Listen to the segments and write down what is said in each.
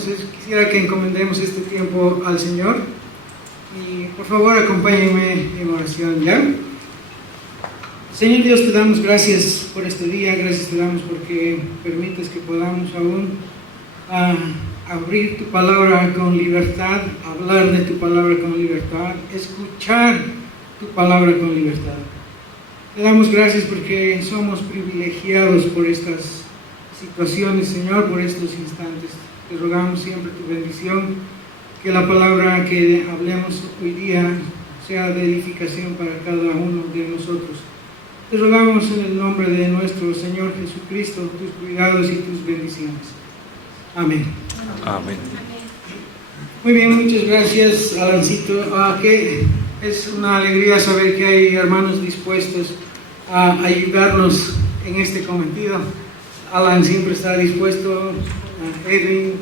entonces quisiera que encomendemos este tiempo al Señor y por favor acompáñenme en oración, ¿ya? Señor Dios, te damos gracias por este día, gracias te damos porque permites que podamos aún abrir tu palabra con libertad, hablar de tu palabra con libertad, escuchar tu palabra con libertad. Te damos gracias porque somos privilegiados por estas situaciones, Señor, por estos instantes. Te rogamos siempre tu bendición, que la palabra que hablemos hoy día sea de edificación para cada uno de nosotros. Te rogamos en el nombre de nuestro Señor Jesucristo, tus cuidados y tus bendiciones. Amén. Amén. Muy bien, muchas gracias, Alancito. Que es una alegría saber que hay hermanos dispuestos a ayudarnos en este cometido. Alan siempre está dispuesto, Edwin,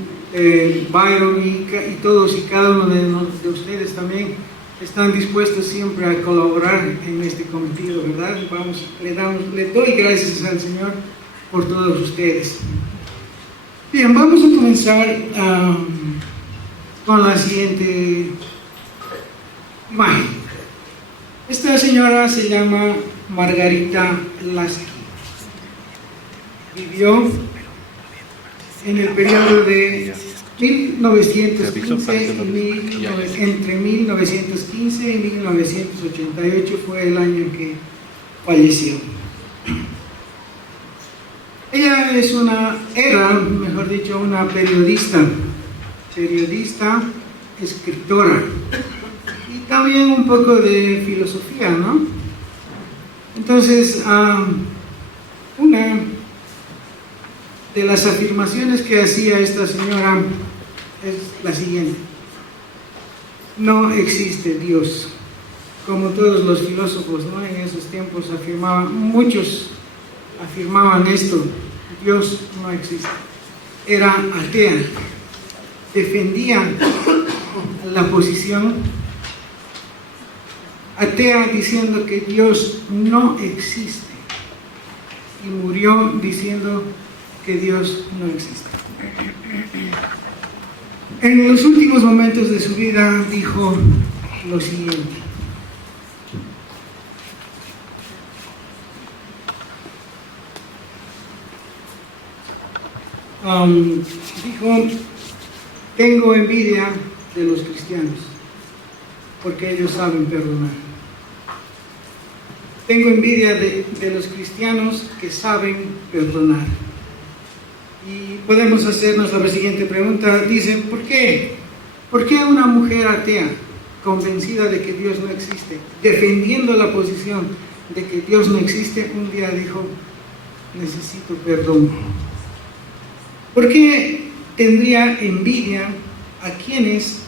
Byron y todos y cada uno de ustedes también están dispuestos siempre a colaborar en este cometido, ¿verdad? Le doy gracias al Señor por todos ustedes. Bien, vamos a comenzar con la siguiente imagen. Esta señora se llama Margarita Lasky. Vivió en el periodo de 1915 entre 1915 y 1988 fue el año en que falleció. Ella era, mejor dicho, una periodista, escritora y también un poco de filosofía, ¿no? Entonces, una de las afirmaciones que hacía esta señora es la siguiente: no existe Dios. Como todos los filósofos, ¿no?, en esos tiempos muchos afirmaban esto: Dios no existe. Era atea, defendía la posición atea diciendo que Dios no existe y murió diciendo que Dios no existe. En los últimos momentos de su vida dijo lo siguiente: tengo envidia de los cristianos porque ellos saben perdonar. Tengo envidia de los cristianos que saben perdonar. Y podemos hacernos la siguiente pregunta. Dicen, ¿por qué? ¿Por qué una mujer atea, convencida de que Dios no existe, defendiendo la posición de que Dios no existe, un día dijo, necesito perdón? ¿Por qué tendría envidia a quienes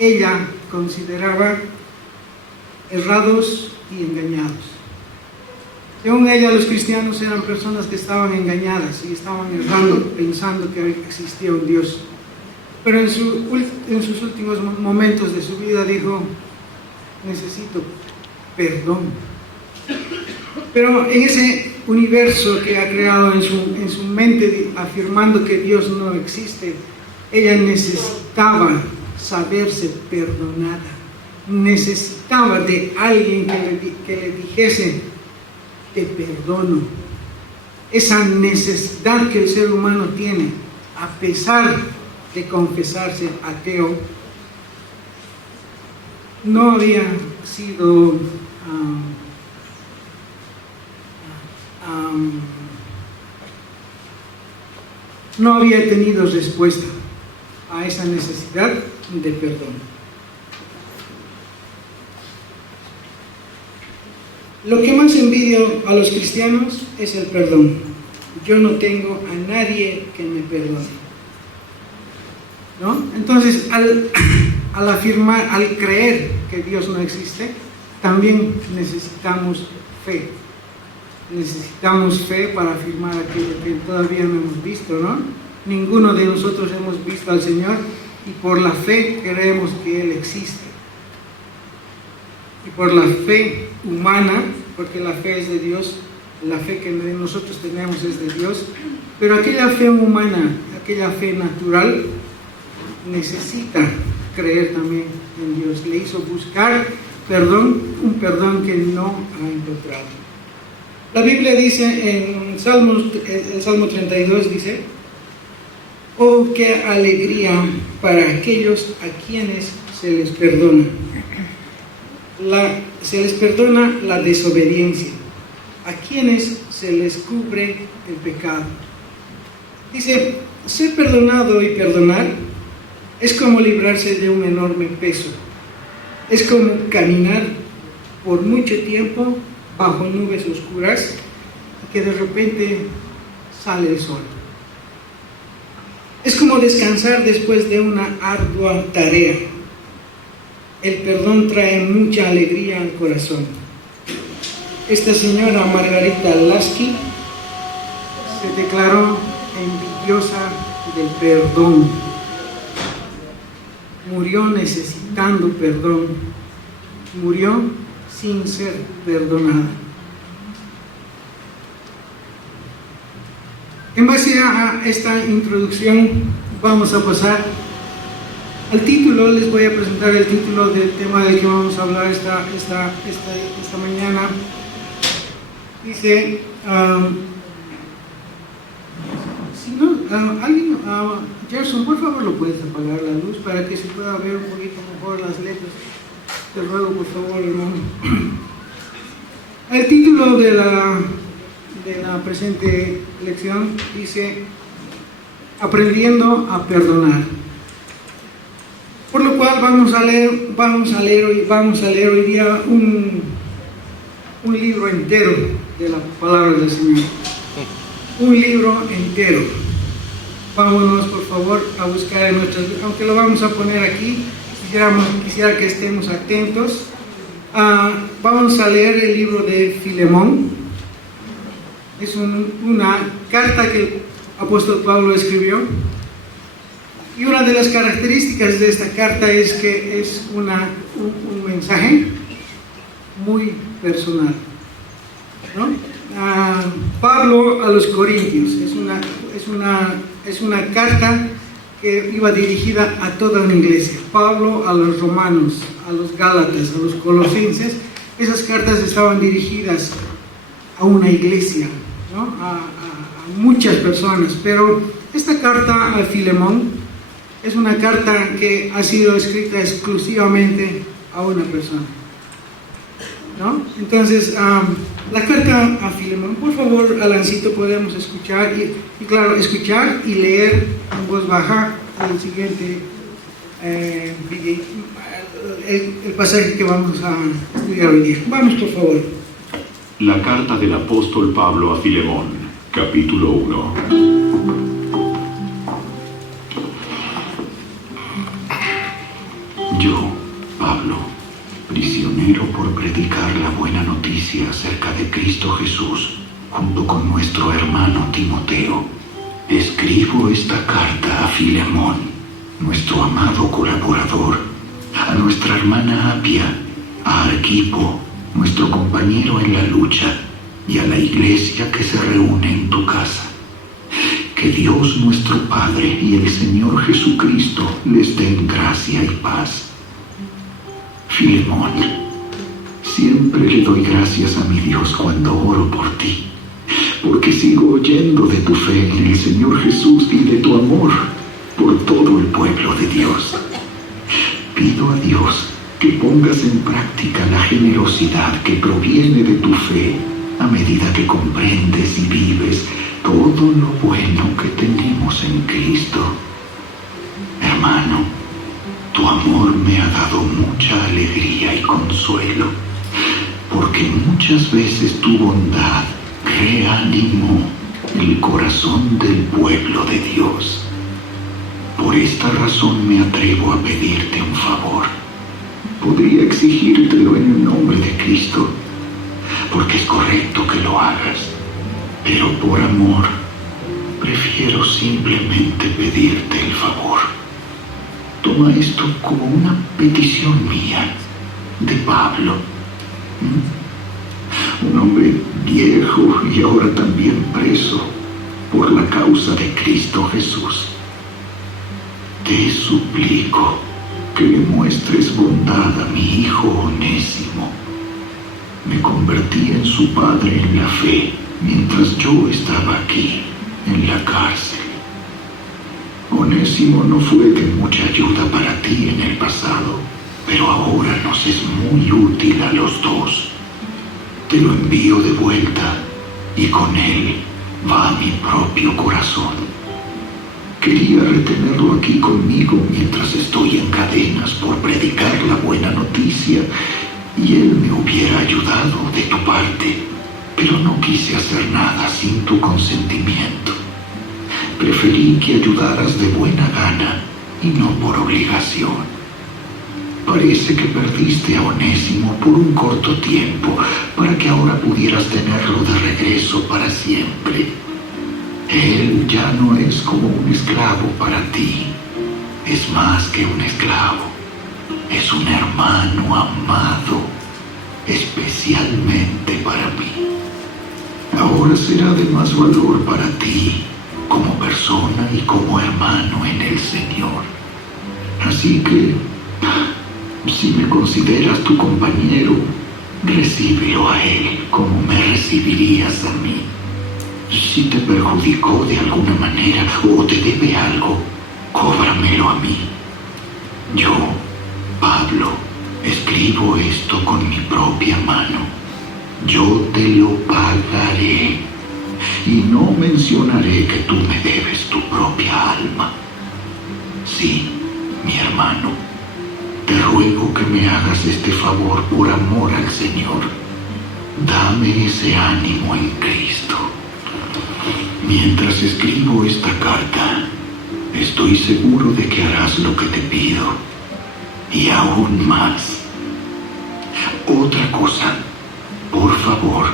ella consideraba errados y engañados? Según ella, los cristianos eran personas que estaban engañadas y estaban errando, pensando que existía un Dios. Pero en sus últimos momentos de su vida dijo, necesito perdón. Pero en ese universo que ha creado en su mente, afirmando que Dios no existe, ella necesitaba saberse perdonada. Necesitaba de alguien que le dijese, te perdono. Esa necesidad que el ser humano tiene, a pesar de confesarse ateo, no había sido no había tenido respuesta a esa necesidad de perdón. Lo que más envidio a los cristianos es el perdón. Yo no tengo a nadie que me perdone, ¿no? Entonces, al afirmar, al creer que Dios no existe, también necesitamos fe. Necesitamos fe para afirmar aquello que todavía no hemos visto, ¿no? Ninguno de nosotros hemos visto al Señor y por la fe creemos que Él existe. Y por la fe humana, porque la fe es de Dios, la fe que nosotros tenemos es de Dios, pero aquella fe humana, aquella fe natural, necesita creer también en Dios. Le hizo buscar perdón, un perdón que no ha encontrado. La Biblia dice en el Salmo 32, dice: oh, qué alegría para aquellos a quienes se les perdona. Se les perdona la desobediencia, a quienes se les cubre el pecado. Dice, ser perdonado y perdonar es como librarse de un enorme peso. Es como caminar por mucho tiempo bajo nubes oscuras y que de repente sale el sol. Es como descansar después de una ardua tarea. El perdón trae mucha alegría al corazón. Esta señora Margarita Lasky se declaró envidiosa del perdón. Murió necesitando perdón. Murió sin ser perdonada. En base a esta introducción vamos a pasar al título. Les voy a presentar el título del tema del que vamos a hablar esta mañana. Dice, si no, alguien, Gerson, por favor, ¿lo puedes apagar la luz para que se pueda ver un poquito mejor las letras? Te ruego, por favor, hermano. El título de la presente lección dice: aprendiendo a perdonar. Por lo cual vamos a leer hoy día un libro entero de la palabra del Señor. Un libro entero. Vámonos, por favor, a buscar en nuestras, aunque lo vamos a poner aquí, quisiera que estemos atentos. Vamos a leer el libro de Filemón. Es una carta que el apóstol Pablo escribió. Y una de las características de esta carta es que es un mensaje muy personal, ¿no? Pablo a los Corintios es una carta que iba dirigida a toda una iglesia. Pablo a los romanos, a los gálatas, a los colosenses. Esas cartas estaban dirigidas a una iglesia, ¿no? a muchas personas, pero esta carta a Filemón es una carta que ha sido escrita exclusivamente a una persona, ¿no? Entonces, la carta a Filemón, por favor, Alancito, podemos escuchar y claro, escuchar y leer en voz baja el siguiente el pasaje que vamos a estudiar hoy día. Vamos, por favor. La carta del apóstol Pablo a Filemón, capítulo 1. Yo, Pablo, prisionero por predicar la buena noticia acerca de Cristo Jesús, junto con nuestro hermano Timoteo, escribo esta carta a Filemón, nuestro amado colaborador, a nuestra hermana Apia, a Arquipo, nuestro compañero en la lucha, y a la iglesia que se reúne en tu casa. Que Dios nuestro Padre y el Señor Jesucristo les den gracia y paz. Filemón, siempre le doy gracias a mi Dios cuando oro por ti, porque sigo oyendo de tu fe en el Señor Jesús y de tu amor por todo el pueblo de Dios. Pido a Dios que pongas en práctica la generosidad que proviene de tu fe a medida que comprendes y vives todo lo bueno que tenemos en Cristo. Hermano, tu amor me ha dado mucha alegría y consuelo, porque muchas veces tu bondad reanimó el corazón del pueblo de Dios. Por esta razón me atrevo a pedirte un favor. Podría exigírtelo en el nombre de Cristo, porque es correcto que lo hagas, pero por amor prefiero simplemente pedirte el favor. Toma esto como una petición mía, de Pablo, un hombre viejo y ahora también preso por la causa de Cristo Jesús. te suplico que le muestres bondad a mi hijo Onésimo. Me convertí en su padre en la fe mientras yo estaba aquí, en la cárcel. Onésimo no fue de mucha ayuda para ti en el pasado, pero ahora nos es muy útil a los dos. Te lo envío de vuelta y con él va mi propio corazón. Quería retenerlo aquí conmigo mientras estoy en cadenas por predicar la buena noticia y él me hubiera ayudado de tu parte, pero no quise hacer nada sin tu consentimiento. Preferí que ayudaras de buena gana y no por obligación. Parece que perdiste a Onésimo por un corto tiempo para que ahora pudieras tenerlo de regreso para siempre. Él ya no es como un esclavo para ti. Es más que un esclavo. Es un hermano amado, especialmente para mí. Ahora será de más valor para ti como persona y como hermano en el Señor. Así que, si me consideras tu compañero, recíbelo a él como me recibirías a mí. Si te perjudicó de alguna manera o te debe algo, cóbramelo a mí. Yo, Pablo, escribo esto con mi propia mano. Yo te lo pagaré y no mencionaré que tú me debes tu propia alma. Sí, mi hermano, te ruego que me hagas este favor por amor al Señor. Dame ese ánimo en Cristo. Mientras escribo esta carta, estoy seguro de que harás lo que te pido, y aún más. Otra cosa, por favor,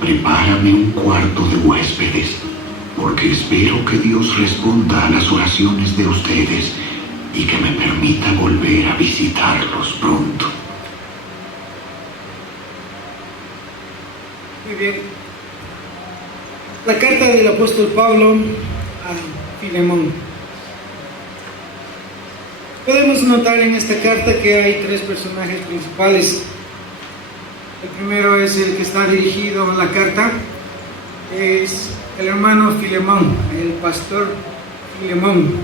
prepárame un cuarto de huéspedes, porque espero que Dios responda a las oraciones de ustedes y que me permita volver a visitarlos pronto. Muy bien. La carta del apóstol Pablo a Filemón. Podemos notar en esta carta que hay tres personajes principales. El primero es el que está dirigido a la carta, es el hermano Filemón, el pastor Filemón.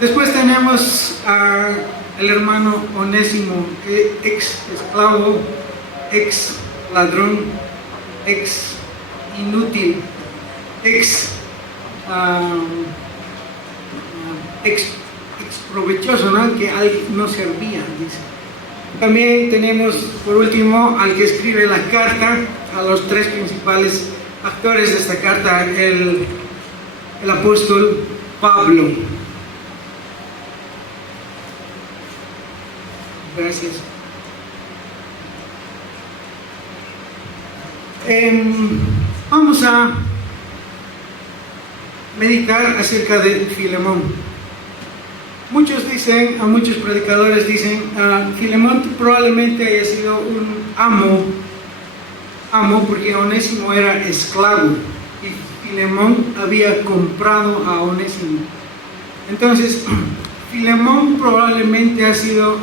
Después tenemos al hermano Onésimo, ex esclavo, ex ladrón, ex inútil, ex provechoso, ¿no? Que no servía, dice. También tenemos por último al que escribe la carta, a los tres principales actores de esta carta, el apóstol Pablo. Gracias. Vamos a meditar acerca de Filemón. Muchos predicadores dicen, Filemón probablemente haya sido un amo porque Onésimo era esclavo y Filemón había comprado a Onésimo. Entonces, Filemón probablemente ha sido,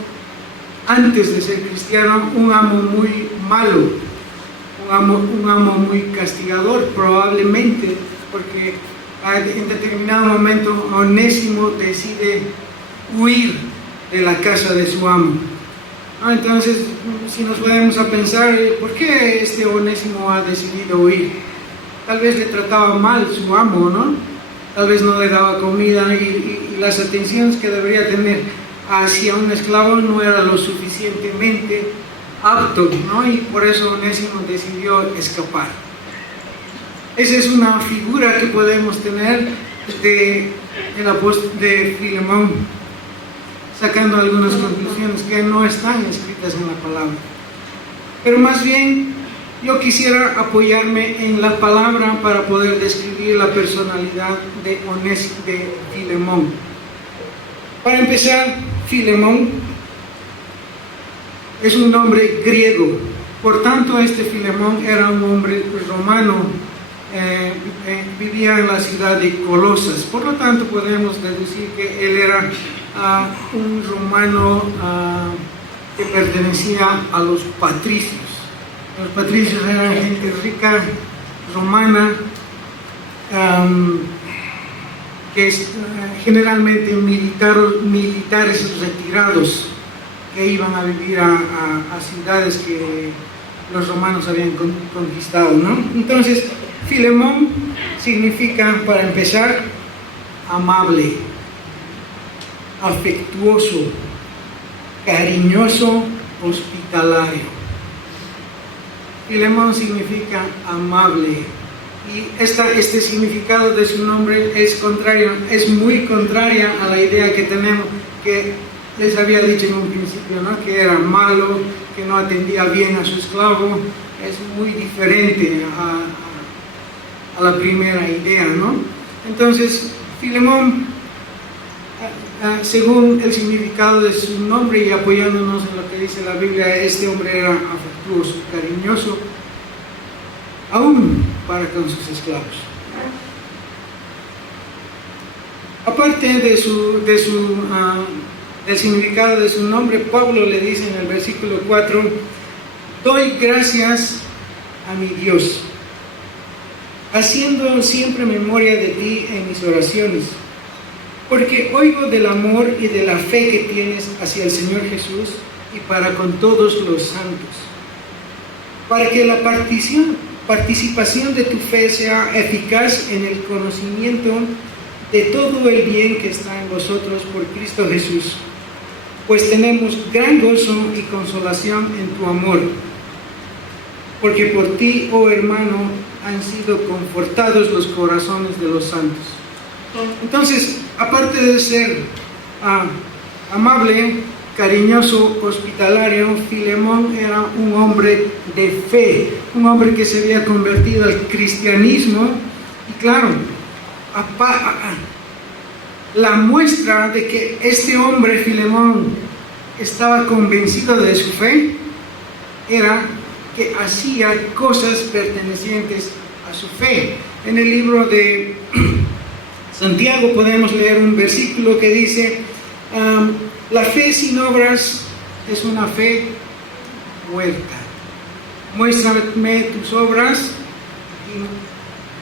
antes de ser cristiano, un amo muy malo, un amo muy castigador, probablemente, porque en determinado momento Onésimo decide huir de la casa de su amo. Entonces, si nos podemos a pensar, ¿por qué este Onésimo ha decidido huir? Tal vez le trataba mal su amo, ¿no? Tal vez no le daba comida y las atenciones que debería tener hacia un esclavo no era lo suficientemente apto, ¿no? Y por eso Onésimo decidió escapar. Esa es una figura que podemos tener de Filemón, sacando algunas conclusiones que no están escritas en la palabra. Pero más bien, yo quisiera apoyarme en la palabra para poder describir la personalidad de Filemón. Para empezar, Filemón es un nombre griego, por tanto este Filemón era un hombre romano vivía en la ciudad de Colosas. Por lo tanto, podemos deducir que él era un romano que pertenecía a los patricios. Los patricios eran gente rica, romana, que es generalmente militares retirados que iban a vivir a ciudades que los romanos habían conquistado, ¿no? Entonces, Filemón significa, para empezar, amable, afectuoso, cariñoso, hospitalario. Filemón significa amable, y este significado de su nombre es muy contraria a la idea que tenemos, que les había dicho en un principio, ¿no? Que era malo, que no atendía bien a su esclavo. Es muy diferente a la primera idea, ¿no? Entonces, Filemón, según el significado de su nombre y apoyándonos en lo que dice la Biblia, este hombre era afectuoso, cariñoso, aún para con sus esclavos. Aparte del significado de su nombre, Pablo le dice en el versículo 4: doy gracias a mi Dios, haciendo siempre memoria de ti en mis oraciones, porque oigo del amor y de la fe que tienes hacia el Señor Jesús y para con todos los santos, para que la participación de tu fe sea eficaz en el conocimiento de todo el bien que está en vosotros por Cristo Jesús, pues tenemos gran gozo y consolación en tu amor, porque por ti, oh hermano, han sido confortados los corazones de los santos. Entonces, aparte de ser amable, cariñoso, hospitalario, Filemón era un hombre de fe, un hombre que se había convertido al cristianismo. Y claro, la muestra de que este hombre, Filemón, estaba convencido de su fe era que hacía cosas pertenecientes a su fe. En el libro de Santiago podemos leer un versículo que dice: la fe sin obras es una fe muerta. Muéstrame tus obras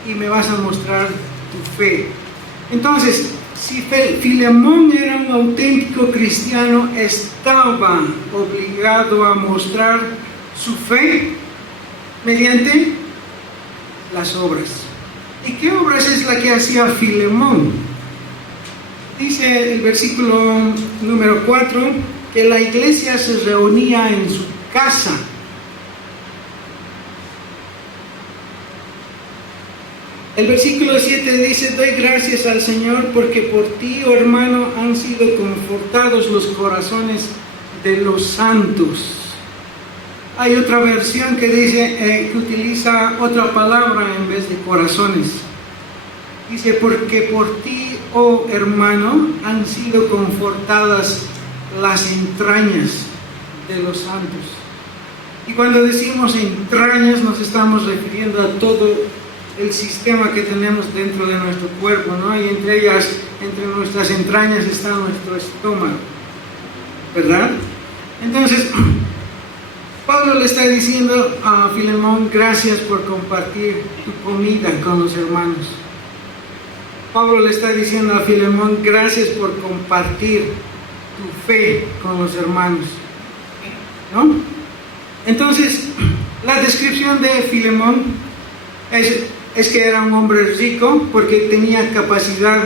y me vas a mostrar tu fe. Entonces, si Filemón era un auténtico cristiano, estaba obligado a mostrar su fe mediante las obras. ¿Y qué obras es la que hacía Filemón? Dice el versículo número 4 que la iglesia se reunía en su casa. El versículo 7 dice: doy gracias al Señor porque por ti, oh hermano, han sido confortados los corazones de los santos. Hay otra versión que dice, que utiliza otra palabra en vez de corazones. Dice: porque por ti, oh hermano, han sido confortadas las entrañas de los santos. Y cuando decimos entrañas, nos estamos refiriendo a todo el sistema que tenemos dentro de nuestro cuerpo, ¿no? Y entre ellas, entre nuestras entrañas está nuestro estómago, ¿verdad? Entonces, Pablo le está diciendo a Filemón: gracias por compartir tu comida con los hermanos. Pablo le está diciendo a Filemón: gracias por compartir tu fe con los hermanos, ¿no? Entonces, la descripción de Filemón es que era un hombre rico porque tenía capacidad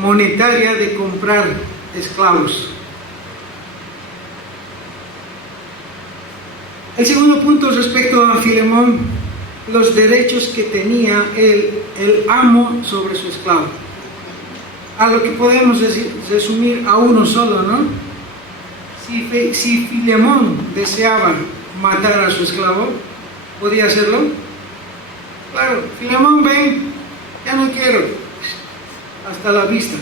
monetaria de comprar esclavos. El segundo punto respecto a Filemón: los derechos que tenía el amo sobre su esclavo. A lo que podemos resumir a uno solo, ¿no? Si Filemón deseaba matar a su esclavo, ¿podía hacerlo? Claro, Filemón, ven, ya no quiero, hasta la vista.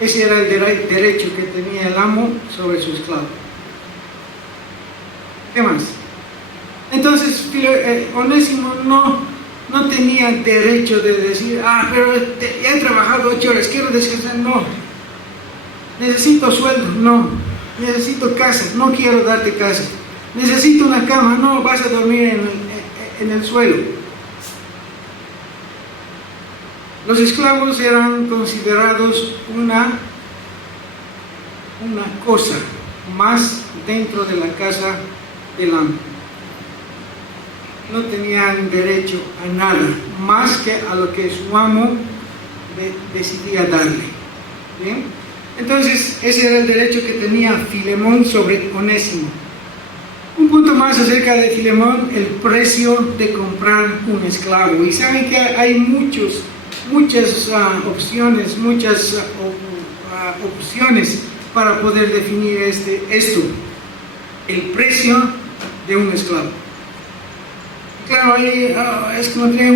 Ese era el derecho que tenía el amo sobre su esclavo. ¿Qué más? Entonces, Onésimo no tenía derecho de decir, pero ya he trabajado 8 horas, quiero descansar. No. Necesito sueldo. No. Necesito casa. No quiero darte casa. Necesito una cama. No, vas a dormir en el suelo. Los esclavos eran considerados una cosa más dentro de la casa del amo. No tenían derecho a nada más que a lo que su amo decidía darle. ¿Bien? Entonces ese era el derecho que tenía Filemón sobre Onésimo. Un punto más acerca de Filemón: el precio de comprar un esclavo. Y saben que hay muchas opciones, opciones para poder definir esto: el precio de un esclavo. Claro, ahí encontré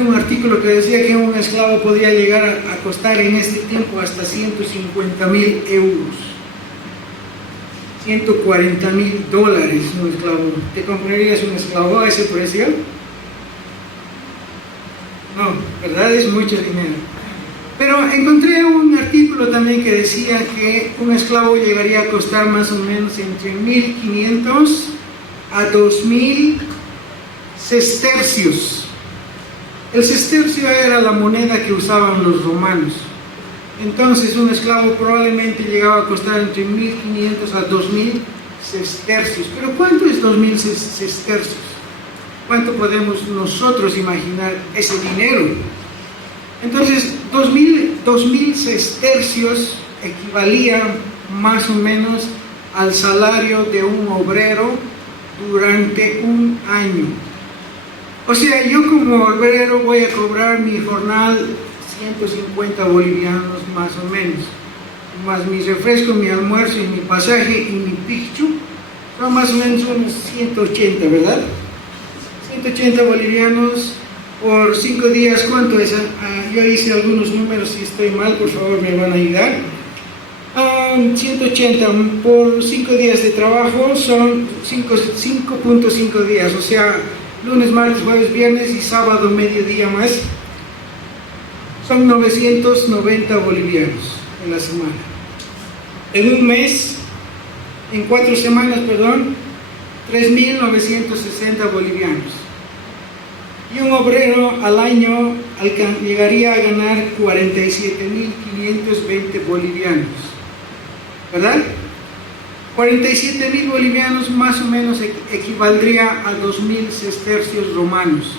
un artículo que decía que un esclavo podía llegar a costar en este tiempo hasta 150,000 euros, $140,000 un esclavo. ¿Te comprarías un esclavo a ese precio? No, ¿verdad? Es mucho dinero. Pero encontré un artículo también que decía que un esclavo llegaría a costar más o menos entre 1.500 a 2.000 sestercios. El sestercio era la moneda que usaban los romanos. Entonces un esclavo probablemente llegaba a costar entre 1.500 a 2.000 sestercios. Pero ¿cuánto es 2.000 sestercios? ¿Cuánto podemos nosotros imaginar ese dinero? Entonces 2.000 sestercios equivalía más o menos al salario de un obrero durante un año. O sea, yo como obrero voy a cobrar mi jornal 150 bolivianos más o menos, más mi refresco, mi almuerzo y mi pasaje y mi pichu, son más o menos unos 180, ¿verdad? 180 bolivianos por 5 días. ¿Cuánto es? Yo hice algunos números, si estoy mal, por favor me van a ayudar. 180 por 5 días de trabajo son 5.5 días, o sea, lunes, martes, jueves, viernes y sábado mediodía más. Son 990 bolivianos en la semana. En un mes, en 4 semanas, 3.960 bolivianos. Y un obrero al año llegaría a ganar 47.520 bolivianos. ¿Verdad? 47.000 bolivianos más o menos equivaldría a 2.000 sestercios romanos.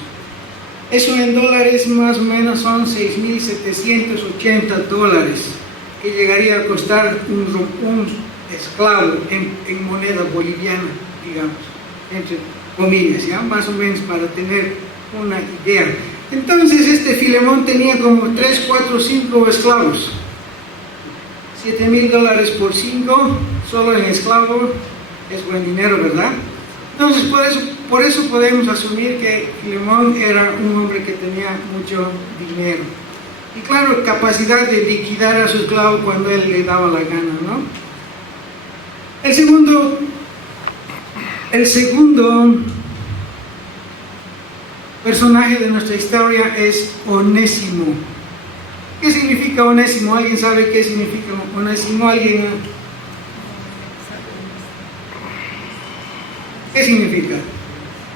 Eso en dólares más o menos son $6.780, que llegaría a costar un esclavo en moneda boliviana, digamos, entre comillas, ¿ya? Más o menos para tener una idea. Entonces este Filemón tenía como 3, 4, 5 esclavos. $7,000 por 5, solo en esclavo, es buen dinero, ¿verdad? Entonces por eso podemos asumir que Filemón era un hombre que tenía mucho dinero. Y claro, capacidad de liquidar a su esclavo cuando él le daba la gana, ¿no? El segundo personaje de nuestra historia es Onésimo. ¿Qué significa Onésimo? ¿Alguien sabe qué significa Onésimo? ¿Alguien? ¿Qué significa?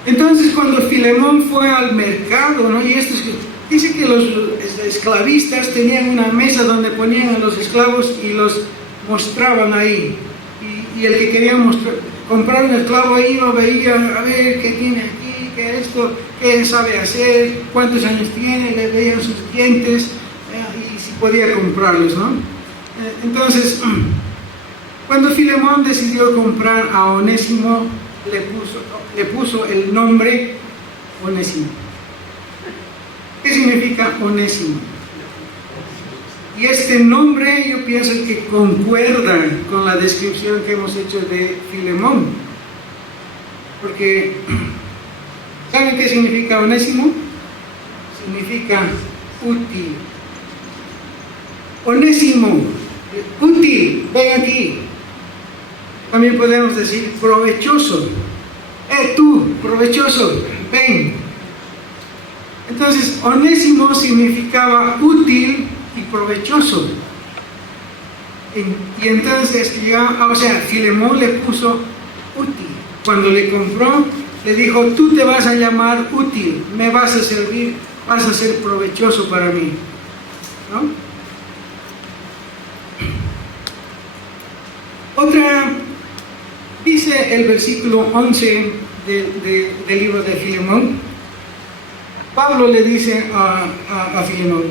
Entonces cuando Filemón fue al mercado, ¿no? Y esto dice que los esclavistas tenían una mesa donde ponían a los esclavos y los mostraban ahí. Y el que quería comprar un esclavo ahí lo veía, a ver qué tiene aquí, qué esto, qué sabe hacer, cuántos años tiene, le veían sus dientes y si podía comprarlos, ¿no? Entonces, cuando Filemón decidió comprar a Onésimo, le puso el nombre Onésimo. ¿Qué significa Onésimo? Y este nombre yo pienso que concuerda con la descripción que hemos hecho de Filemón. Porque, ¿saben qué significa Onésimo? Significa útil. Onésimo, útil, ven aquí. También podemos decir provechoso. Tú, provechoso, ven. Entonces, Onésimo significaba útil y provechoso. Y entonces, Filemón le puso útil. Cuando le compró, le dijo, tú te vas a llamar útil, me vas a servir, vas a ser provechoso para mí, ¿no? Dice el versículo 11 del libro de Filemón. Pablo le dice a Filemón,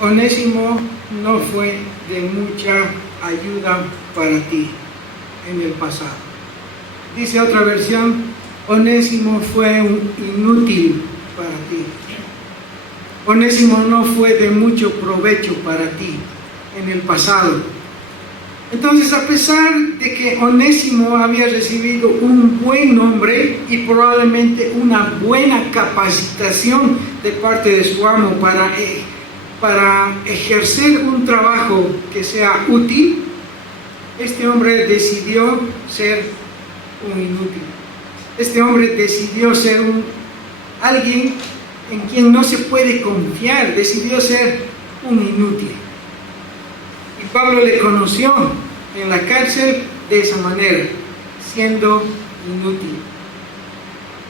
Onésimo no fue de mucha ayuda para ti en el pasado. Dice otra versión, Onésimo fue un inútil para ti. Onésimo no fue de mucho provecho para ti en el pasado. Entonces, a pesar de que Onésimo había recibido un buen nombre y probablemente una buena capacitación de parte de su amo para ejercer un trabajo que sea útil, este hombre decidió ser un inútil. Este hombre decidió ser alguien en quien no se puede confiar, decidió ser un inútil. Y Pablo le conoció en la cárcel de esa manera, siendo inútil,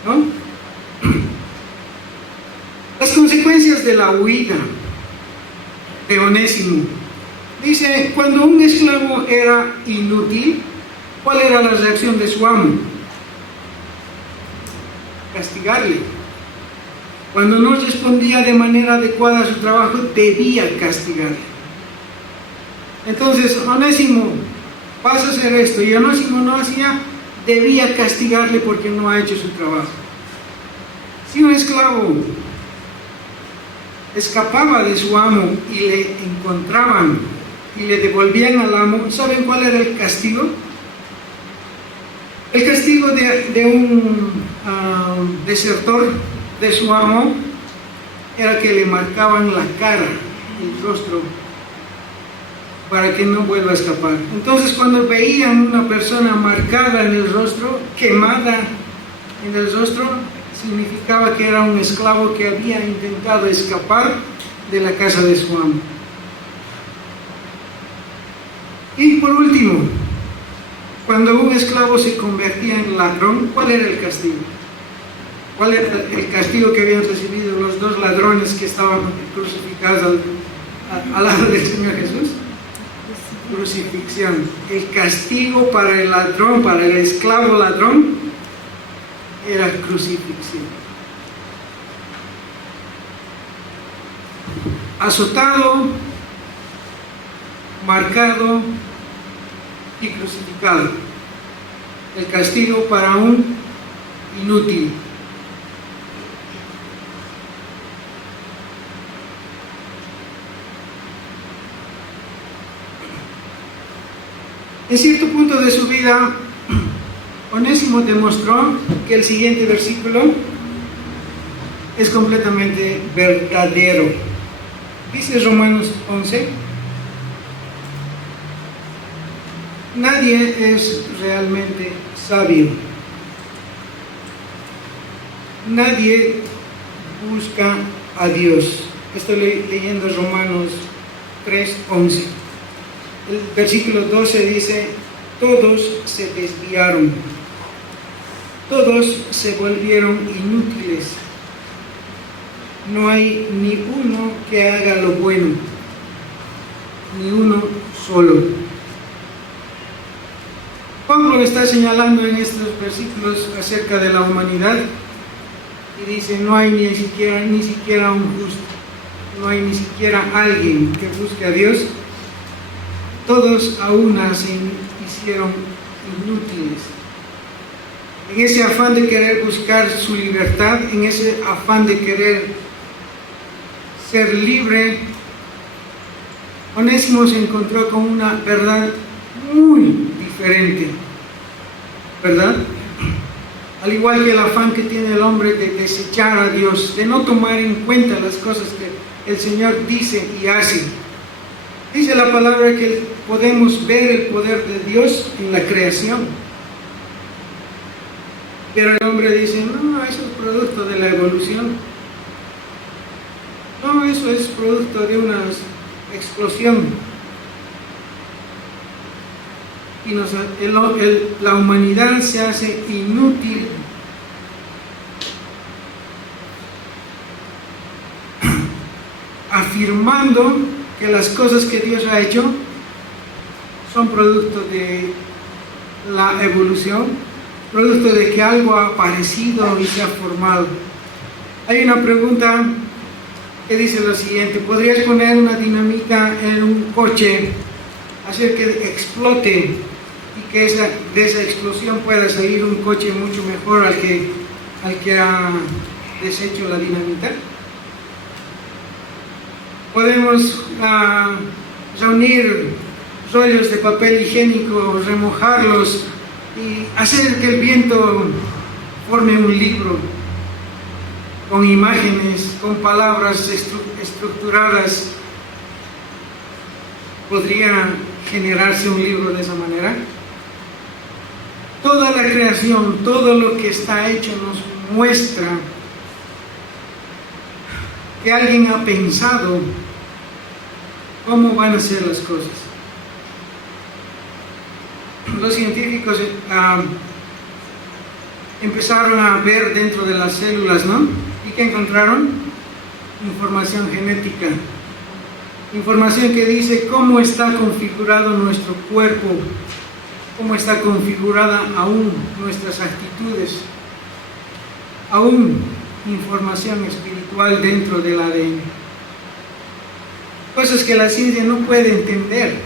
¿no? Las consecuencias de la huida de Onésimo. Dice, cuando un esclavo era inútil, ¿cuál era la reacción de su amo? Castigarle. Cuando no respondía de manera adecuada a su trabajo, debía castigarle. Entonces, Onésimo, vas a hacer esto, y Onésimo no hacía, debía castigarle porque no ha hecho su trabajo. Si un esclavo escapaba de su amo y le encontraban y le devolvían al amo, ¿saben cuál era el castigo? El castigo de un desertor de su amo era que le marcaban la cara, el rostro, para que no vuelva a escapar. Entonces, cuando veían una persona marcada en el rostro, quemada en el rostro, significaba que era un esclavo que había intentado escapar de la casa de su amo. Y por último, cuando un esclavo se convertía en ladrón, ¿cuál era el castigo? ¿Cuál era el castigo que habían recibido los dos ladrones que estaban crucificados al lado del Señor Jesús? Crucifixión. El castigo para el ladrón, para el esclavo ladrón, era crucifixión. Azotado, marcado y crucificado. El castigo para un inútil. En cierto punto de su vida, Onésimo demostró que el siguiente versículo es completamente verdadero. Dice Romanos 11, nadie es realmente sabio. Nadie busca a Dios. Estoy leyendo Romanos 3:11. El versículo 12 dice, todos se desviaron, todos se volvieron inútiles, no hay ni uno que haga lo bueno, ni uno solo. Pablo está señalando en estos versículos acerca de la humanidad y dice, no hay ni siquiera un justo, no hay ni siquiera alguien que busque a Dios. Todos a una se hicieron inútiles. En ese afán de querer buscar su libertad, en ese afán de querer ser libre, Onésimo se encontró con una verdad muy diferente, ¿verdad? Al igual que el afán que tiene el hombre de desechar a Dios, de no tomar en cuenta las cosas que el Señor dice y hace. Dice la palabra que podemos ver el poder de Dios en la creación. Pero el hombre dice, no, eso es producto de la evolución. eso es producto de una explosión. Y la humanidad se hace inútil. Afirmando que las cosas que Dios ha hecho son producto de la evolución, producto de que algo ha aparecido y se ha formado. Hay una pregunta que dice lo siguiente: ¿podrías poner una dinamita en un coche, hacer que explote y que de esa explosión pueda salir un coche mucho mejor al que ha deshecho la dinamita? Podemos reunir rollos de papel higiénico, remojarlos y hacer que el viento forme un libro con imágenes, con palabras estructuradas. ¿Podría generarse un libro de esa manera? Toda la creación, todo lo que está hecho nos muestra que alguien ha pensado cómo van a ser las cosas. Los científicos empezaron a ver dentro de las células, ¿no? ¿Y qué encontraron? Información genética. Información que dice cómo está configurado nuestro cuerpo, cómo está configurada aún nuestras actitudes, aún información espiritual dentro del ADN. Cosas que la ciencia no puede entender,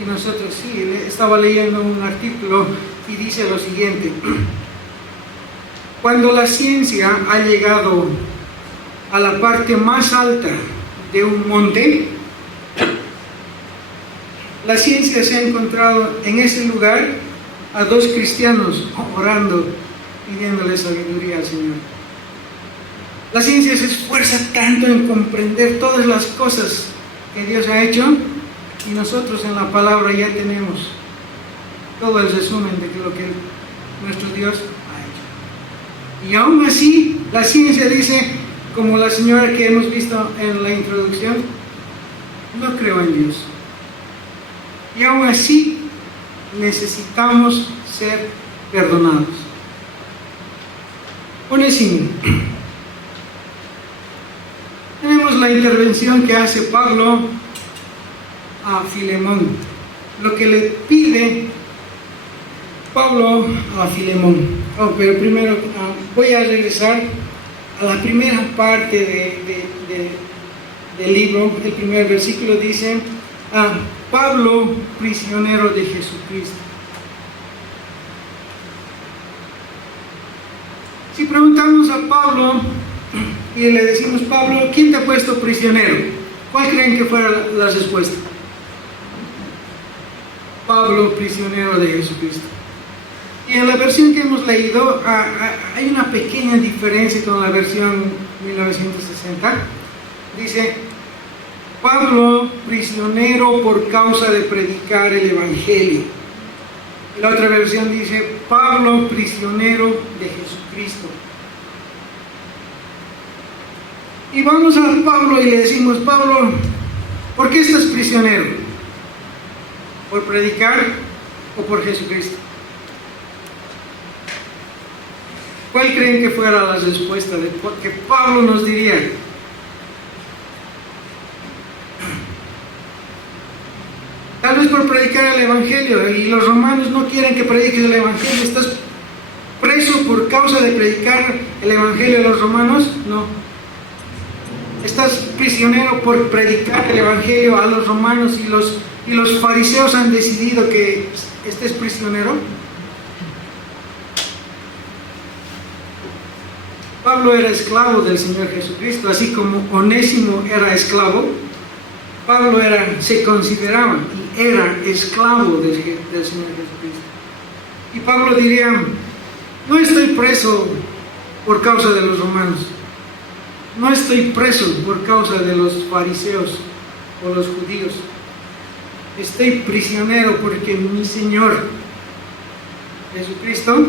y nosotros sí. Estaba leyendo un artículo y dice lo siguiente: cuando la ciencia ha llegado a la parte más alta de un monte, la ciencia se ha encontrado en ese lugar a dos cristianos orando, pidiéndole sabiduría al Señor. La ciencia se esfuerza tanto en comprender todas las cosas que Dios ha hecho, y nosotros en la palabra ya tenemos todo el resumen de lo que nuestro Dios ha hecho. Y aún así, la ciencia dice, como la señora que hemos visto en la introducción, no creo en Dios. Y aún así, necesitamos ser perdonados. Onésimo. Tenemos la intervención que hace Pablo a Filemón, lo que le pide Pablo a Filemón. Pero primero voy a regresar a la primera parte del libro. El primer versículo dice: Pablo, prisionero de Jesucristo. Si preguntamos a Pablo y le decimos: Pablo, ¿quién te ha puesto prisionero? ¿Cuál creen que fuera la respuesta? Pablo, prisionero de Jesucristo. Y en la versión que hemos leído hay una pequeña diferencia con la versión 1960. Dice: Pablo, prisionero por causa de predicar el Evangelio. Y la otra versión dice: Pablo, prisionero de Jesucristo. Y vamos a Pablo y le decimos: Pablo, ¿por qué estás prisionero? ¿Por predicar o por Jesucristo? ¿Cuál creen que fuera la respuesta que Pablo nos diría? Tal vez por predicar el Evangelio, y los romanos no quieren que prediques el Evangelio. ¿Estás preso por causa de predicar el Evangelio a los romanos? No. ¿Estás prisionero por predicar el Evangelio a los romanos y los fariseos han decidido que estés prisionero? Pablo era esclavo del Señor Jesucristo, así como Onésimo era esclavo. Pablo se consideraba y era esclavo del Señor Jesucristo. Y Pablo diría: no estoy preso por causa de los romanos, no estoy preso por causa de los fariseos o los judíos, estoy prisionero porque mi Señor Jesucristo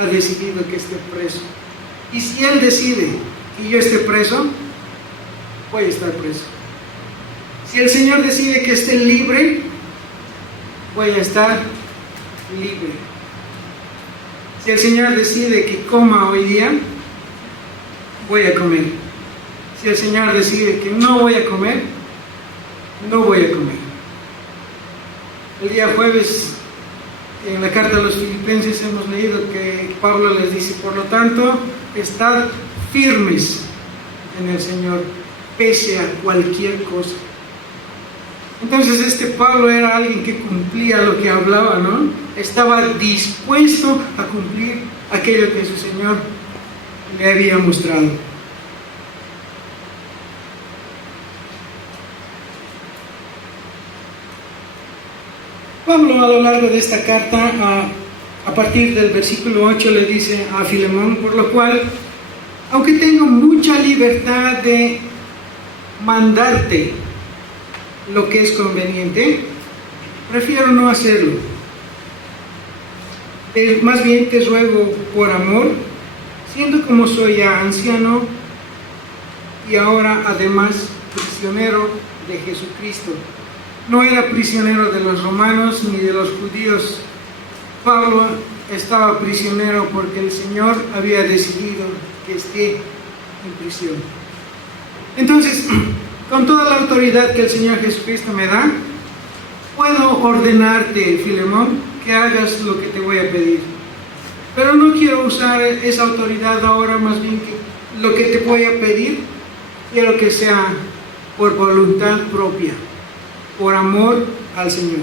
ha decidido que esté preso. Y si Él decide que yo esté preso, voy a estar preso. Si el Señor decide que esté libre, voy a estar libre. Si el Señor decide que coma hoy día, voy a comer. Si el Señor decide que no voy a comer, no voy a comer. El día jueves, en la carta a los Filipenses, hemos leído que Pablo les dice: por lo tanto, estad firmes en el Señor, pese a cualquier cosa. Entonces este Pablo era alguien que cumplía lo que hablaba, ¿no? Estaba dispuesto a cumplir aquello que su Señor le había mostrado. Pablo, a lo largo de esta carta, a partir del versículo 8, le dice a Filemón: por lo cual, aunque tengo mucha libertad de mandarte lo que es conveniente, prefiero no hacerlo. Más bien te ruego por amor, siendo como soy ya anciano y ahora además prisionero de Jesucristo. No era prisionero de los romanos ni de los judíos. Pablo estaba prisionero porque el Señor había decidido que esté en prisión. Entonces, con toda la autoridad que el Señor Jesucristo me da, puedo ordenarte, Filemón, que hagas lo que te voy a pedir. Pero no quiero usar esa autoridad ahora, más bien que lo que te voy a pedir, quiero que sea por voluntad propia, por amor al Señor.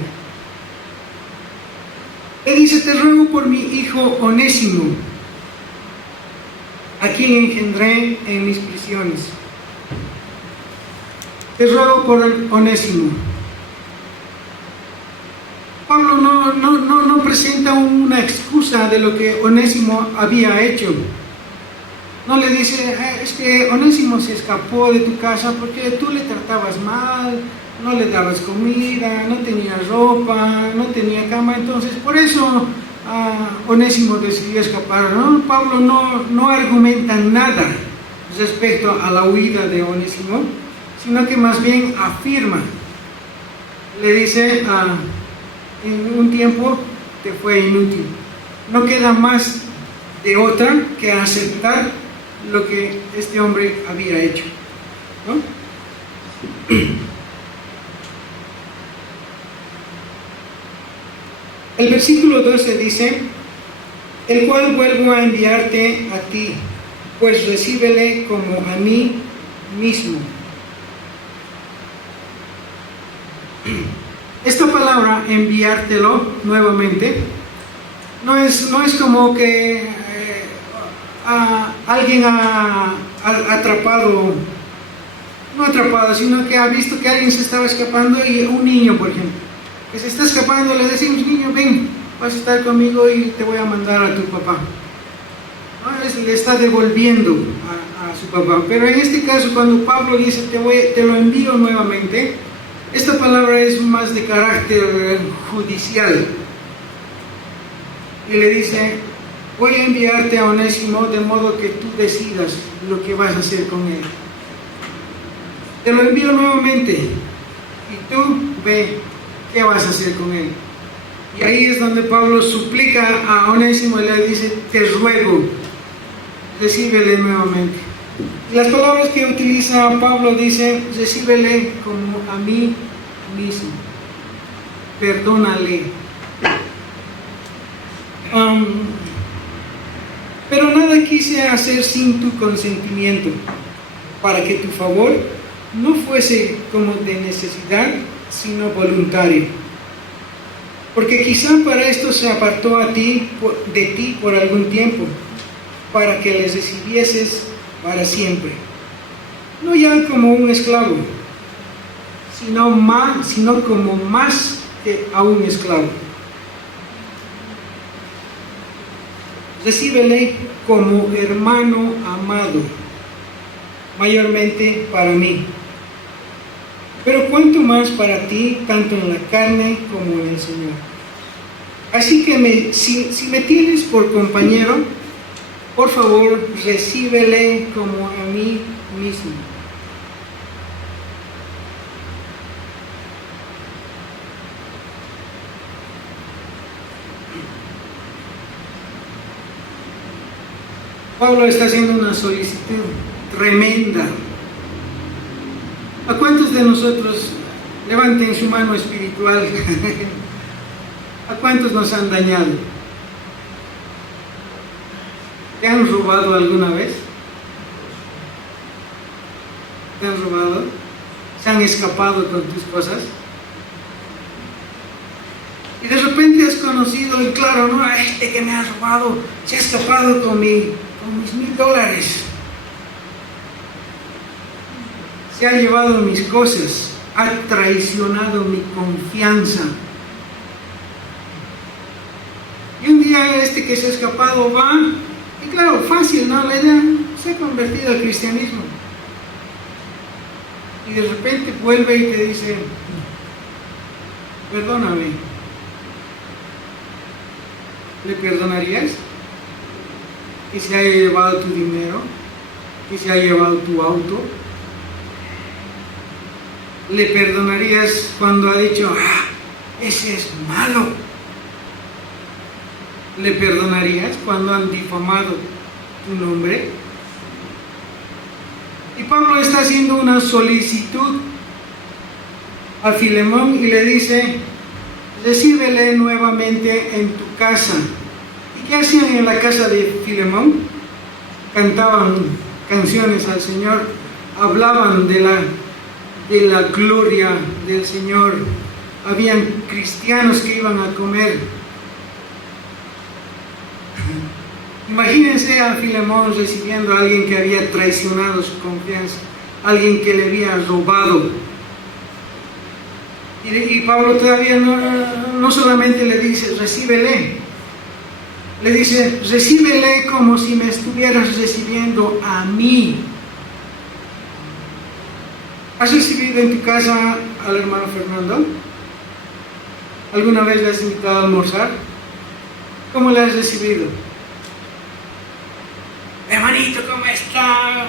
Él dice: te ruego por mi hijo Onésimo, a quien engendré en mis prisiones. Te ruego por Onésimo. Pablo no presenta una excusa de lo que Onésimo había hecho. No le dice: es que Onésimo se escapó de tu casa porque tú le tratabas mal, no le dabas comida, no tenía ropa, no tenía cama, entonces por eso Onésimo decidió escapar, ¿no? Pablo no argumenta nada respecto a la huida de Onésimo, sino que más bien afirma. Le dice: en un tiempo te fue inútil. No queda más de otra que aceptar lo que este hombre había hecho, ¿no? El versículo 12 dice: el cual vuelvo a enviarte a ti, pues recíbele como a mí mismo. Esta palabra, enviártelo nuevamente, no es como que alguien ha atrapado, no atrapado, sino que ha visto que alguien se estaba escapando, y un niño, por ejemplo, que se está escapando, le decimos: niño, ven, vas a estar conmigo y te voy a mandar a tu papá. ¿No? Le está devolviendo a su papá. Pero en este caso, cuando Pablo dice: te lo envío nuevamente, esta palabra es más de carácter judicial. Y le dice: voy a enviarte a Onésimo de modo que tú decidas lo que vas a hacer con él. Te lo envío nuevamente y tú ve qué vas a hacer con él. Y ahí es donde Pablo suplica a Onésimo y le dice: te ruego, recíbele nuevamente. Y las palabras que utiliza Pablo dice: recíbele como a mí mismo, perdónale. Pero nada quise hacer sin tu consentimiento, para que tu favor no fuese como de necesidad, sino voluntario. Porque quizá para esto se apartó de ti por algún tiempo, para que les recibieses para siempre, no ya como un esclavo, sino como más que a un esclavo. Recíbele como hermano amado, mayormente para mí, pero cuanto más para ti, tanto en la carne como en el Señor. Así que si me tienes por compañero, por favor, recíbele como a mí mismo. Pablo está haciendo una solicitud tremenda. ¿A cuántos de nosotros, levanten su mano espiritual, a cuántos nos han dañado? ¿Te han robado alguna vez? ¿Te han robado? ¿Se han escapado con tus cosas? Y de repente has conocido, y claro, no, este que me ha robado se ha escapado con mis $1000. Se ha llevado mis cosas, ha traicionado mi confianza. Y un día este que se ha escapado va, y claro, fácil, ¿no? La idea se ha convertido al cristianismo. Y de repente vuelve y te dice, perdóname. ¿Le perdonarías? Que se haya llevado tu dinero, que se haya llevado tu auto. ¿Le perdonarías cuando ha dicho, ese es malo? ¿Le perdonarías cuando han difamado tu nombre? Y Pablo está haciendo una solicitud a Filemón y le dice, recíbele nuevamente en tu casa. ¿Y qué hacían en la casa de Filemón? Cantaban canciones al Señor, hablaban de la gloria del Señor. Habían cristianos que iban a comer. Imagínense a Filemón recibiendo a alguien que había traicionado su confianza, alguien que le había robado. Y Pablo todavía no solamente le dice, recíbele, le dice, recíbele como si me estuvieras recibiendo a mí. ¿Has recibido en tu casa al hermano Fernando? ¿Alguna vez le has invitado a almorzar? ¿Cómo le has recibido? Hermanito, ¿cómo está?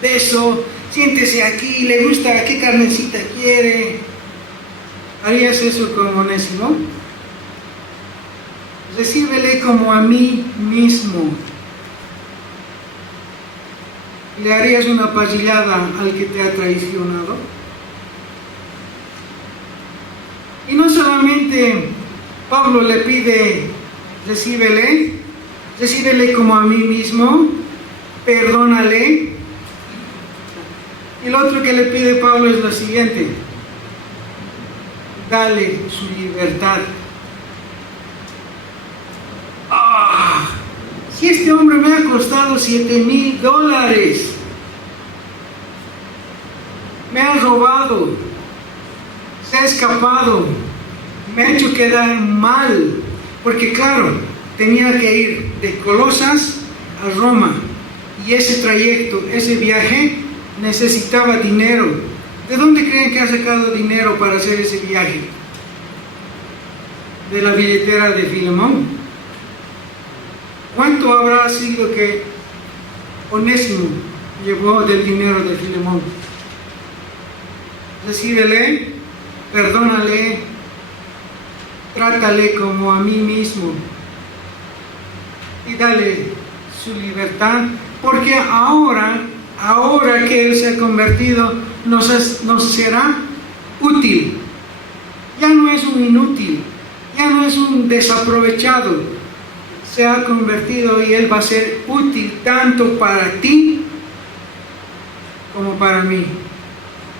Beso, siéntese aquí, ¿le gusta? ¿Qué carnecita quiere? ¿Harías eso con Onésimo? Recíbele como a mí mismo. ¿Le harías una parrillada al que te ha traicionado? Y no solamente Pablo le pide, recíbele como a mí mismo, perdónale. Y lo otro que le pide Pablo es lo siguiente, dale su libertad. Si este hombre me ha costado $7000, me ha robado, se ha escapado, me ha hecho quedar mal, porque claro, tenía que ir de Colosas a Roma, y ese trayecto, ese viaje, necesitaba dinero. ¿De dónde creen que ha sacado dinero para hacer ese viaje? De la billetera de Filemón. ¿Cuánto habrá sido que Onésimo llevó del dinero de Filemón? Recíbele, perdónale, trátale como a mí mismo y dale su libertad, porque ahora que Él se ha convertido, nos será útil. Ya no es un inútil, ya no es un desaprovechado. Se ha convertido y Él va a ser útil tanto para ti como para mí.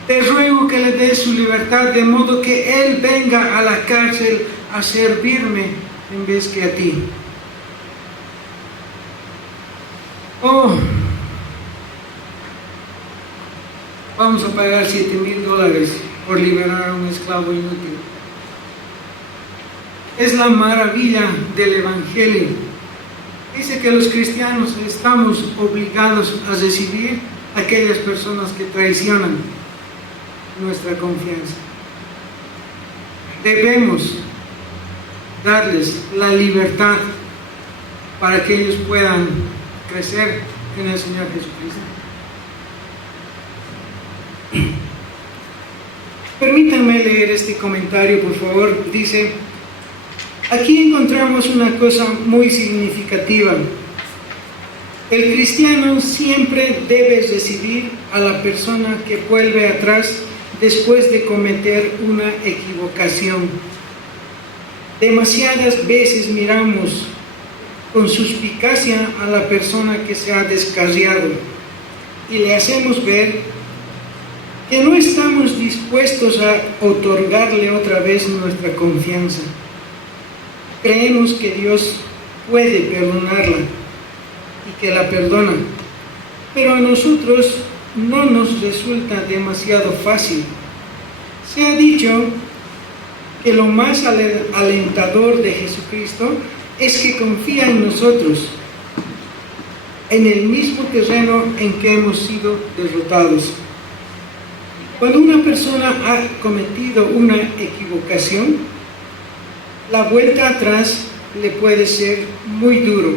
Te ruego que le des su libertad, de modo que Él venga a la cárcel a servirme en vez que a ti. Vamos a pagar $7000 por liberar a un esclavo inútil. Es la maravilla del Evangelio. Dice que los cristianos estamos obligados a recibir a aquellas personas que traicionan nuestra confianza. Debemos darles la libertad para que ellos puedan crecer en el Señor Jesucristo. Permítanme leer este comentario, por favor. Dice: aquí encontramos una cosa muy significativa. El cristiano siempre debe recibir a la persona que vuelve atrás después de cometer una equivocación. Demasiadas veces miramos con suspicacia a la persona que se ha descarriado y le hacemos ver que no estamos dispuestos a otorgarle otra vez nuestra confianza. Creemos que Dios puede perdonarla y que la perdona, pero a nosotros no nos resulta demasiado fácil. Se ha dicho que lo más alentador de Jesucristo es que confía en nosotros, en el mismo terreno en que hemos sido derrotados. Cuando una persona ha cometido una equivocación, la vuelta atrás le puede ser muy duro,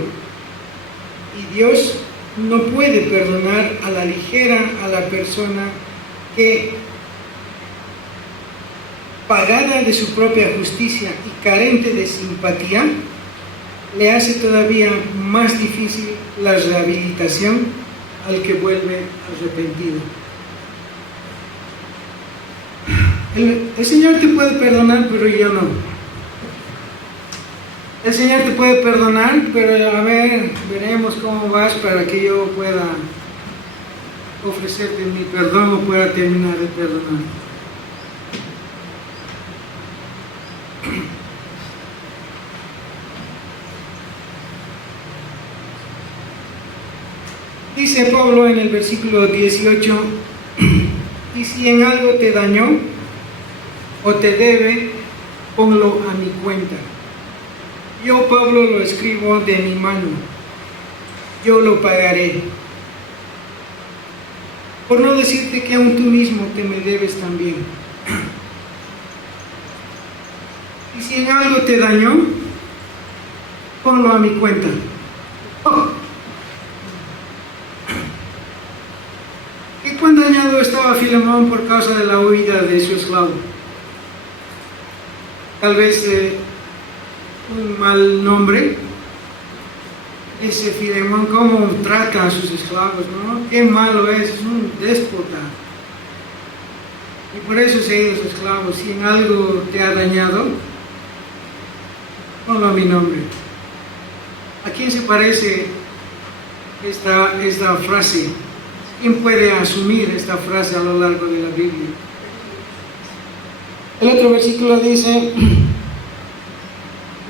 y Dios no puede perdonar a la ligera a la persona que, pagada de su propia justicia y carente de simpatía, le hace todavía más difícil la rehabilitación al que vuelve arrepentido. El Señor te puede perdonar, pero yo no. El Señor te puede perdonar, pero a ver, veremos cómo vas para que yo pueda ofrecerte mi perdón o pueda terminar de perdonar. Dice Pablo en el versículo 18, y si en algo te dañó o te debe, ponlo a mi cuenta. Yo, Pablo, lo escribo de mi mano, yo lo pagaré. Por no decirte que aún tú mismo te me debes también. Y si en algo te dañó, ponlo a mi cuenta. Oh. ¿Y cuán dañado estaba Filemón por causa de la huida de su esclavo? Tal vez un mal nombre. Ese Filemón, cómo trata a sus esclavos, ¿no? Qué malo es un déspota. Y por eso se ha ido su esclavo. Si en algo te ha dañado, ponlo a mi nombre. ¿A quién se parece esta frase? ¿Quién puede asumir esta frase a lo largo de la Biblia? El otro versículo dice,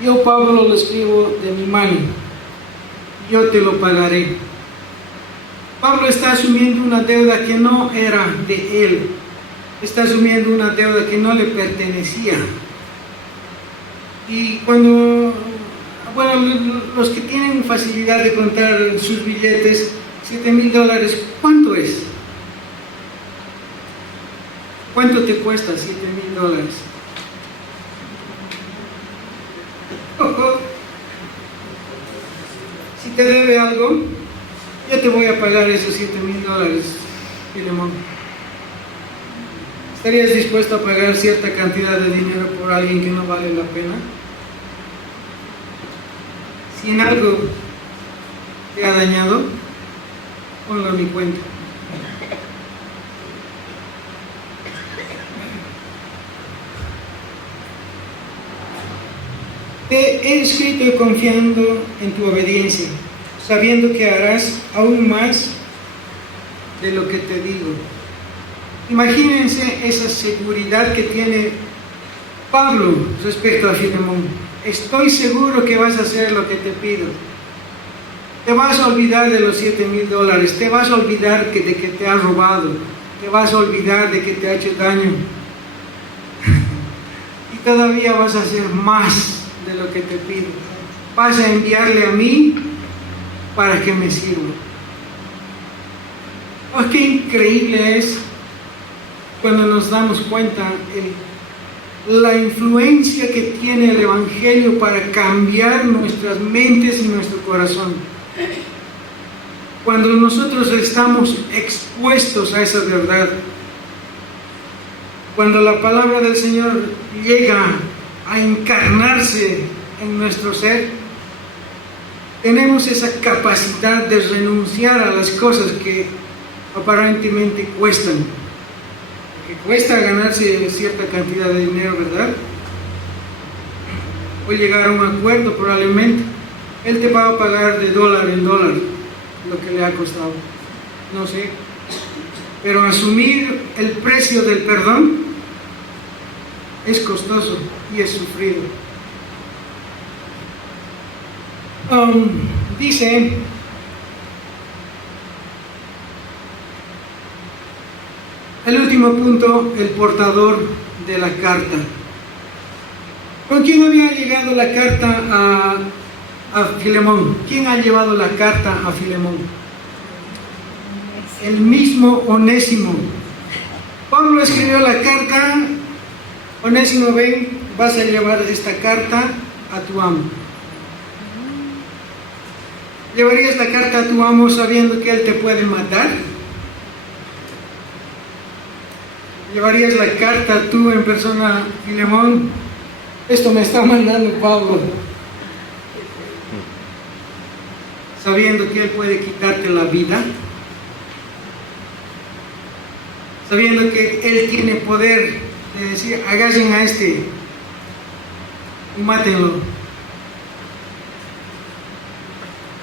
yo, Pablo, lo escribo de mi mano, yo te lo pagaré. Pablo está asumiendo una deuda que no era de él, está asumiendo una deuda que no le pertenecía. Y cuando, bueno, los que tienen facilidad de contar sus billetes, $7,000, ¿cuánto es? ¿Cuánto te cuesta $7,000? Si te debe algo, yo te voy a pagar esos $7,000, Filemón. ¿Estarías dispuesto a pagar cierta cantidad de dinero por alguien que no vale la pena? Si en algo te ha dañado, ponlo a mi cuenta. Te he escrito confiando en tu obediencia, sabiendo que harás aún más de lo que te digo. Imagínense esa seguridad que tiene Pablo respecto a Filemón. Estoy seguro que vas a hacer lo que te pido. Te vas a olvidar de los $7,000, te vas a olvidar de que te ha robado, te vas a olvidar de que te ha hecho daño. Y todavía vas a hacer más de lo que te pido. Vas a enviarle a mí para que me sirva. Oh, qué increíble es cuando nos damos cuenta la influencia que tiene el Evangelio para cambiar nuestras mentes y nuestro corazón. Cuando nosotros estamos expuestos a esa verdad, cuando la palabra del Señor llega a encarnarse en nuestro ser, tenemos esa capacidad de renunciar a las cosas que aparentemente cuestan. Que cuesta ganarse cierta cantidad de dinero, ¿verdad? O llegar a un acuerdo probablemente. Él te va a pagar de dólar en dólar lo que le ha costado. No sé. Pero asumir el precio del perdón es costoso y es sufrido. Dice el último punto, el portador de la carta. ¿Con quién había llegado la carta a Filemón? ¿Quién ha llevado la carta a Filemón? El mismo Onésimo. Pablo escribió la carta: Onésimo, ven, vas a llevar esta carta a tu amo. ¿Llevarías la carta a tu amo sabiendo que él te puede matar? ¿Llevarías la carta tú en persona, Filemón? Esto me está mandando Pablo, sabiendo que él puede quitarte la vida, sabiendo que él tiene poder de decir: agarren a este y mátenlo.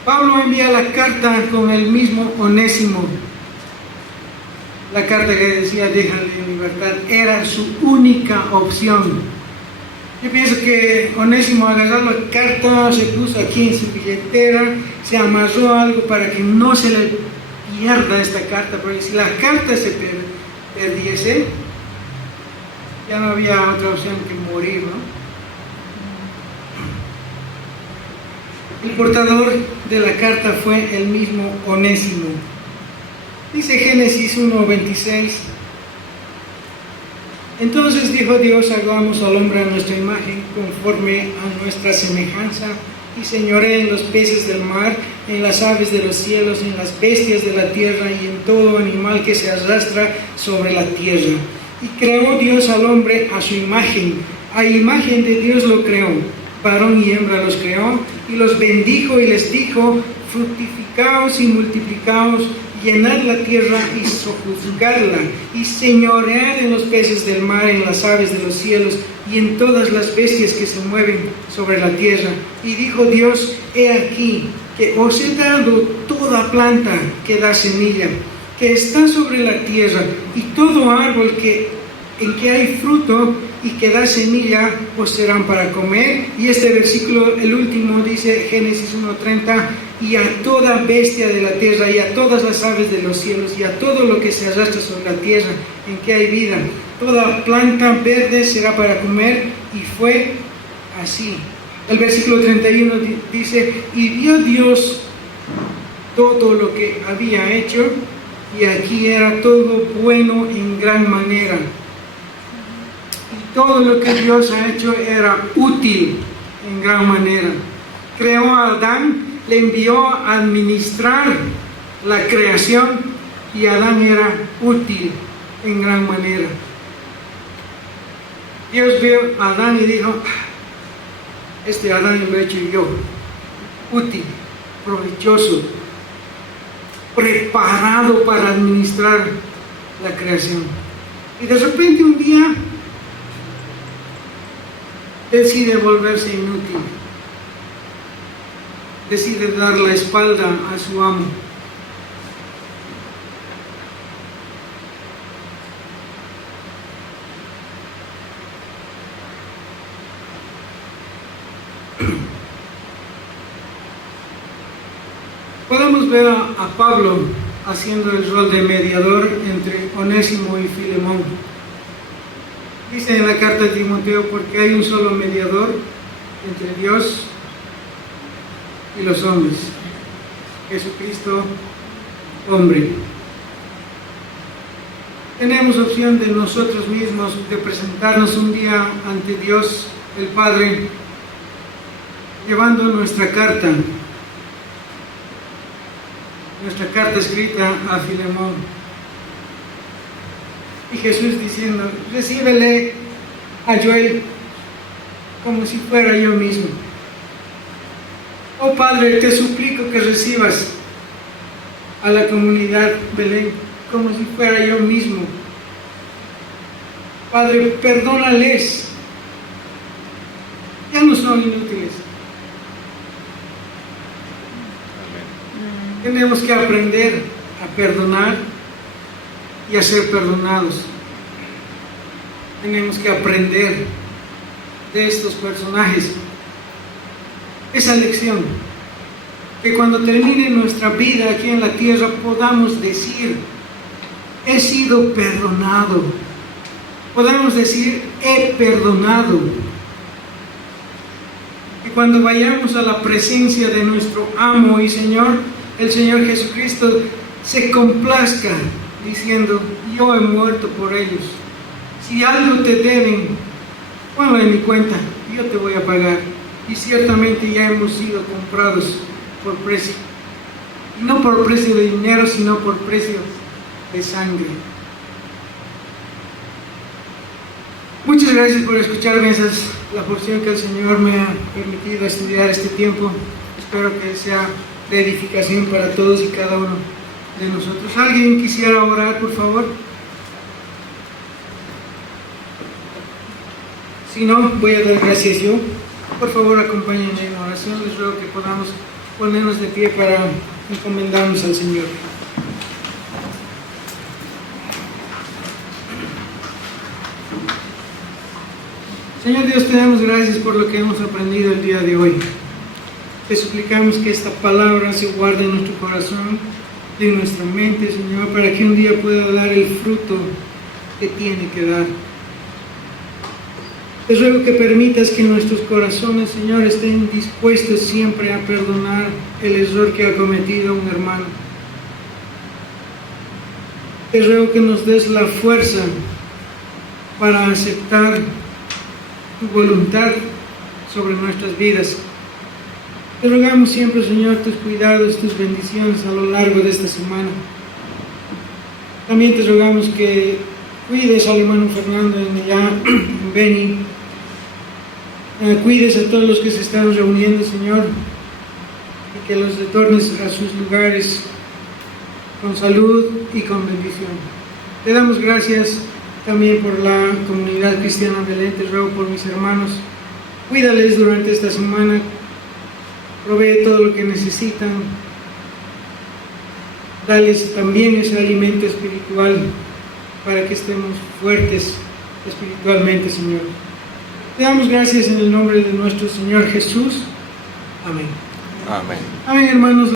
Pablo envía la carta con el mismo Onésimo. La carta que decía: déjale en libertad, era su única opción. Yo pienso que Onésimo agarró la carta, se puso aquí en su billetera, se amarró algo para que no se le pierda esta carta, porque si la carta se perdiese, ya no había otra opción que morir, ¿no? El portador de la carta fue el mismo Onésimo. Dice Génesis 1:26: entonces dijo Dios: hagamos al hombre a nuestra imagen, conforme a nuestra semejanza, y señoree en los peces del mar, en las aves de los cielos, en las bestias de la tierra y en todo animal que se arrastra sobre la tierra. Y creó Dios al hombre a su imagen, a imagen de Dios lo creó, varón y hembra los creó, y los bendijo y les dijo: fructificaos y multiplicaos, llenad la tierra y sojuzgadla, y señoread en los peces del mar, en las aves de los cielos, y en todas las bestias que se mueven sobre la tierra. Y dijo Dios: he aquí que os he dado toda planta que da semilla, que está sobre la tierra, y todo árbol en que hay fruto y que da semilla, os serán para comer. Y este versículo, el último, dice Génesis 1:30: y a toda bestia de la tierra, y a todas las aves de los cielos, y a todo lo que se arrastra sobre la tierra, en que hay vida, toda planta verde será para comer. Y fue así. El versículo 31 dice: y vio Dios todo lo que había hecho, y aquí era todo bueno en gran manera. Y todo lo que Dios ha hecho era útil en gran manera. Creó a Adán, le envió a administrar la creación, y Adán era útil en gran manera. Dios vio a Adán y dijo: este Adán lo he hecho yo, útil, provechoso, preparado para administrar la creación. Y de repente un día decide volverse inútil, decide dar la espalda a su amo. Podemos ver a Pablo haciendo el rol de mediador entre Onésimo y Filemón. Dice en la carta de Timoteo: porque hay un solo mediador entre Dios y los hombres, Jesucristo, hombre. Tenemos opción de nosotros mismos de presentarnos un día ante Dios el Padre, llevando nuestra carta escrita a Filemón, y Jesús diciendo: recíbele a Joel como si fuera yo mismo. O Oh Padre, te suplico que recibas a la comunidad Belén como si fuera yo mismo. Padre, perdónales. Ya no son inútiles. Tenemos que aprender a perdonar y a ser perdonados. Tenemos que aprender de estos personajes esa lección, que cuando termine nuestra vida aquí en la tierra podamos decir: he sido perdonado. Podamos decir: he perdonado. Y cuando vayamos a la presencia de nuestro amo y Señor, el Señor Jesucristo, se complazca diciendo: yo he muerto por ellos. Si algo te deben, ponlo en mi cuenta, yo te voy a pagar. Y ciertamente ya hemos sido comprados por precio. Y no por precio de dinero, sino por precio de sangre. Muchas gracias por escucharme. Esa es la porción que el Señor me ha permitido estudiar este tiempo. Espero que sea de edificación para todos y cada uno de nosotros. ¿Alguien quisiera orar, por favor? Si no, voy a dar gracias yo. Por favor, acompáñenme en oración. Les ruego que podamos ponernos de pie para encomendarnos al Señor. Señor Dios, te damos gracias por lo que hemos aprendido el día de hoy. Te suplicamos que esta palabra se guarde en nuestro corazón y en nuestra mente, Señor, para que un día pueda dar el fruto que tiene que dar. Te ruego que permitas que nuestros corazones, Señor, estén dispuestos siempre a perdonar el error que ha cometido un hermano. Te ruego que nos des la fuerza para aceptar tu voluntad sobre nuestras vidas. Te rogamos siempre, Señor, tus cuidados, tus bendiciones a lo largo de esta semana. También te rogamos que cuides al hermano Fernando en allá, en Beni. Cuides a todos los que se están reuniendo, Señor, y que los retornes a sus lugares con salud y con bendición. Te damos gracias también por la comunidad cristiana Belén. Te ruego por mis hermanos. Cuídales durante esta semana. Provee todo lo que necesitan. Dales también ese alimento espiritual para que estemos fuertes espiritualmente, Señor. Te damos gracias en el nombre de nuestro Señor Jesús. Amén. Amén. Amén, hermanos.